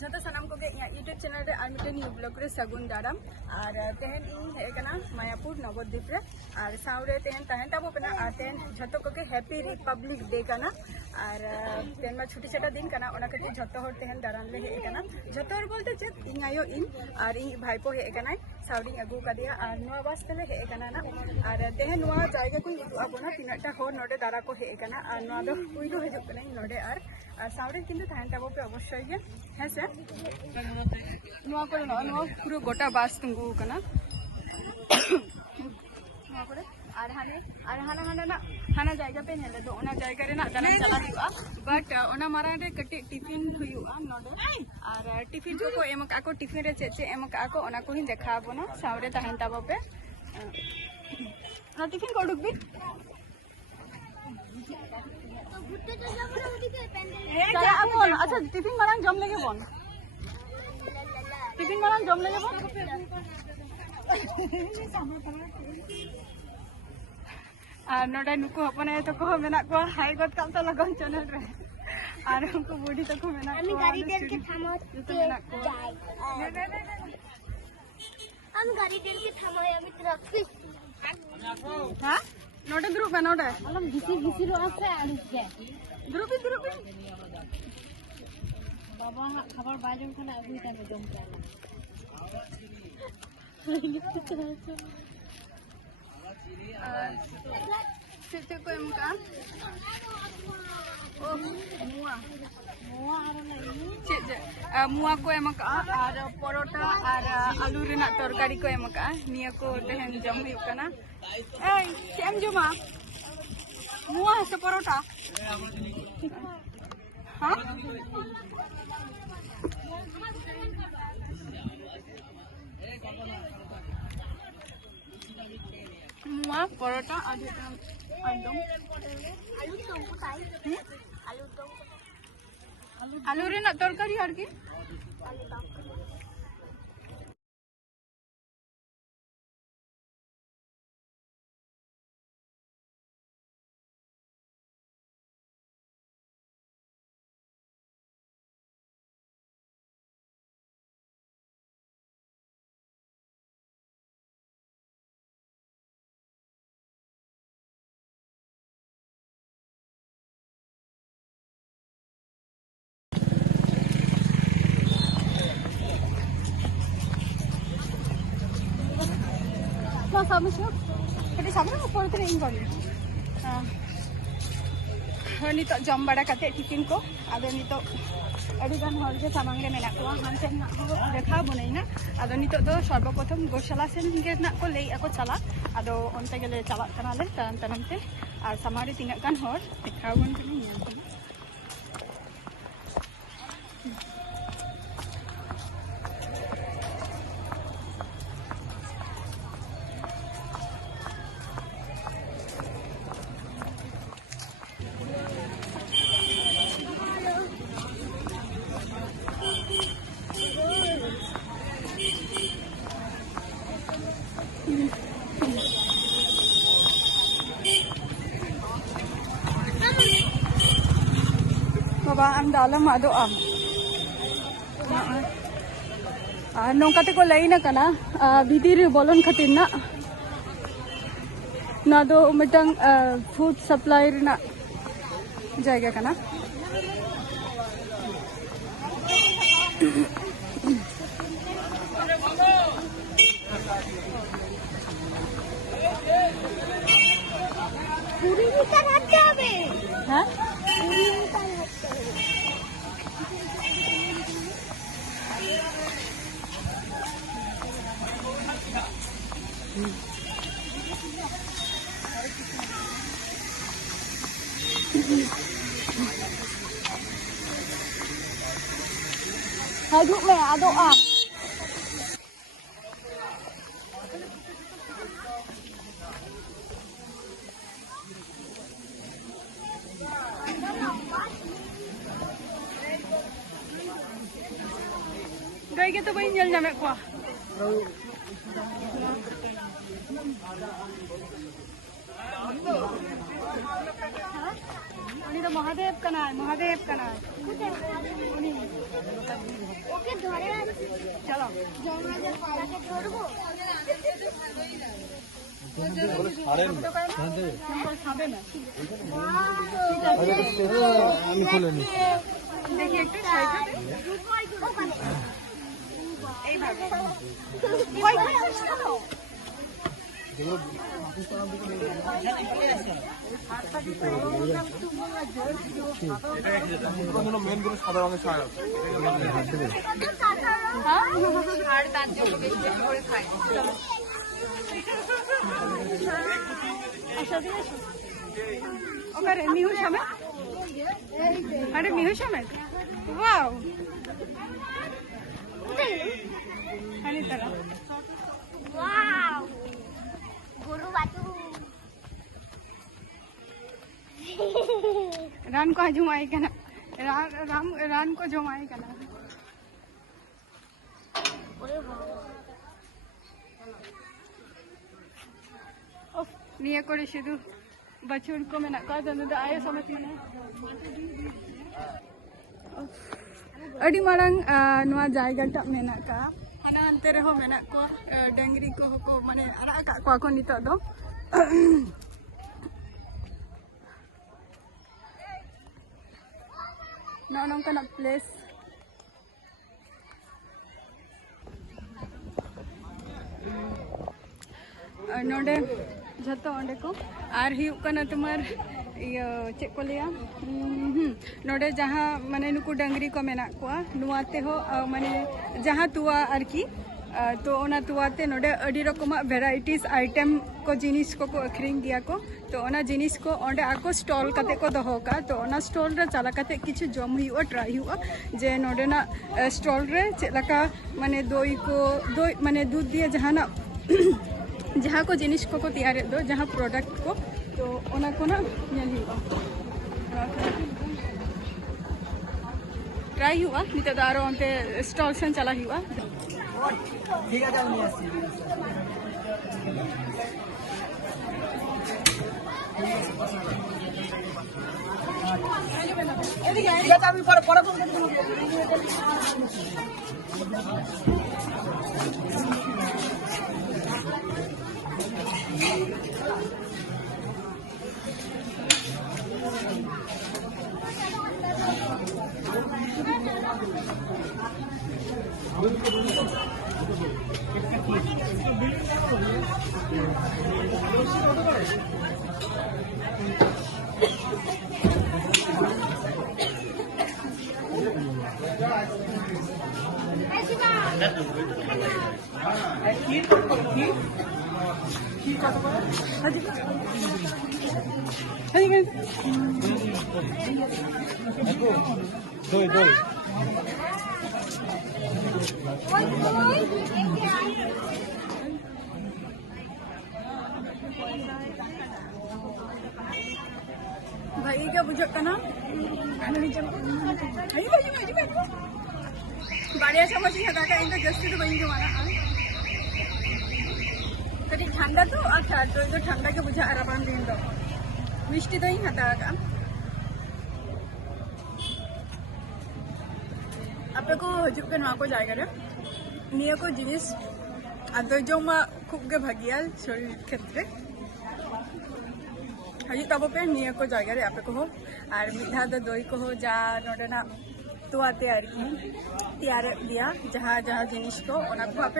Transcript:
जो सामान को यूट्यूब चैनल रे आर मिटे न्यू ब्लॉग रे सगुन दाराम और तेहन इन हेकना मायापुर नवद्वीप रे और साउरे तेहन तहन ताबो कना और तेहन झतो को के हैप्पी रिपब्लिक डे कना और तेहन मा छुट्टी छाटा दिन कना ओना खातिर झतो हर तेहन दाराम ले हेकना झतो हर बोलते चेत इन आयो इन और इन भाईपो हेकना साउरी अगु कदिया और नोआ बास तले हेकना ना और तेहन नोआ जायगा को अबोना तिनाटा हो नोडे दारा को हेकना और नोआ दो पुइलो हजु कना नोडे और साउरे किंतु तहन ताबो पे अवश्य गे है से नोआ को नोआ पूरा गोटा बास तुंगु कना नोआ को और हाना हाना ना हाना जायगा पे नेले तो ओना जायगा रे ना दाना चला हुआ बट ओना मारा रे कटी टिफिन हुआ नोडे और टिफिन को एमक आको टिफिन रे चे एमक आको ओना को ही देखा बोना साउरे तहन ताबो पे ना टिफिन को डुक भी अच्छा टिफिन मारान जम लेगे बोन टिफिन मारान जम लेगे बोन और नोडे नुको हपने तो को मेना को हाई गत काम तो लगन चैनल रे और उनको बॉडी तो को मेना আমি গাড়ি দেরকে থামাতে যাই আমি গাড়ি দেরকে থামাই আমি ট্রাফিক हां नोडे ग्रुप है नोडे আলম ঘিসি রো আছে আর কে ग्रुप বাবা খাবার বাইজন খানা আগুই তানে জম চালা सिर्फ को एमका ओ मुआ को एमका और परोटा और आलू रेना तरकारी को एमका निया को तेहन जम हुई कना ए सेम जुमा मुआ से परोटा हां मुआ परोटा और आलू দম কোথায় আলু দম आलू रेना तरकारी और की আলু দম No, sabes no. Kita sabes no por tener ingol. Nito jam bada kate tiffin ko. Ado nito adi gan hor ke samang re mena ko hanten na ko dekha bonai na. Ado nito do sarbo prothom goshala sen ge na ko lei ako chala. Ado onte gele chala kana le taran te ar samare tinga gan hor dekha bon kani nyal. Baba ang dalam ado am. Nongka te ko lai na kana bidir bolon khatir na do mitang food supply na jayga kana. Puri উতার হাঁটতে হবে হ্যাঁ পুরি উতার হাঁটতে হবে Hajuk me ado am. Gay gitu ba nyel nyame ko? Ini तो महादेव का नाम चलो खाबे ना देखिए একটু সাইডে এইভাবে মেন করে সাদা রঙের শাড়ি আর তার জন্য বেশি বেশি করে খাই ওখানে মিহু সামনে আরে মিহু সামনে ওয়াও হানি তারা Wow! Guru batu. रान को जुमाई का ना रान को जुमाई का ना निया करे शुद्ध बच्चों को मैं ना कहा तो आये समझ में ना अड़ी मारंग नुआ जायगा टप में ना का अना अंते रहो में ना को डंगरी को माने अरा का को नितो दो नौका ना प्लेस नोडे झतो ओंडे को आर हिउ कना तुमार इयो चेक को लिया नोडे जहाँ माने नुकु डंगरी को मेना कोआ नुआते हो माने जहाँ तुआ आरकी तो ओना तुआते नोडे अडी रकम वेराइटीज आइटम को जिनिस को अखरिंग दिया को तो ओना जिनिस को ओंडे आको स्टॉल कते को दोहो का तो ओना स्टॉल रे चला कते किछु जम हुआ ट्राई हुआ जे नोडे ना स्टॉल रे चेलका माने दई को दई माने दूध दिए जहाँ ना जहाँ को जिनिस को तैयार दो जहाँ प्रोडक्ट को तो ओना को ना नेल हुआ ट्राई हुआ निते दारो अंते स्टॉल से चला हुआ ঠিক আছে আমি আসছি এদিকে আমি পরে পরে দই দই भाई क्या बुझा ना बढ़िया समझ नहीं आता इनका जस्ट तो बन जमाना तरी ठंडा तो अच्छा तो जो ठंडा के बुझा आराम दिन तो मिष्टी तो ही हता का आपे को हजु के ना को जाएगा रे निया को जिनिस आदो जो मा खूब के भागियाल शरीर क्षेत्र हजु तब पे निया को जाएगा रे आपे को हो और मीठा दो दई को हो जा नोडे ना तो आते यार की तैयार दिया जहाँ जहाँ जिनिस को ओना को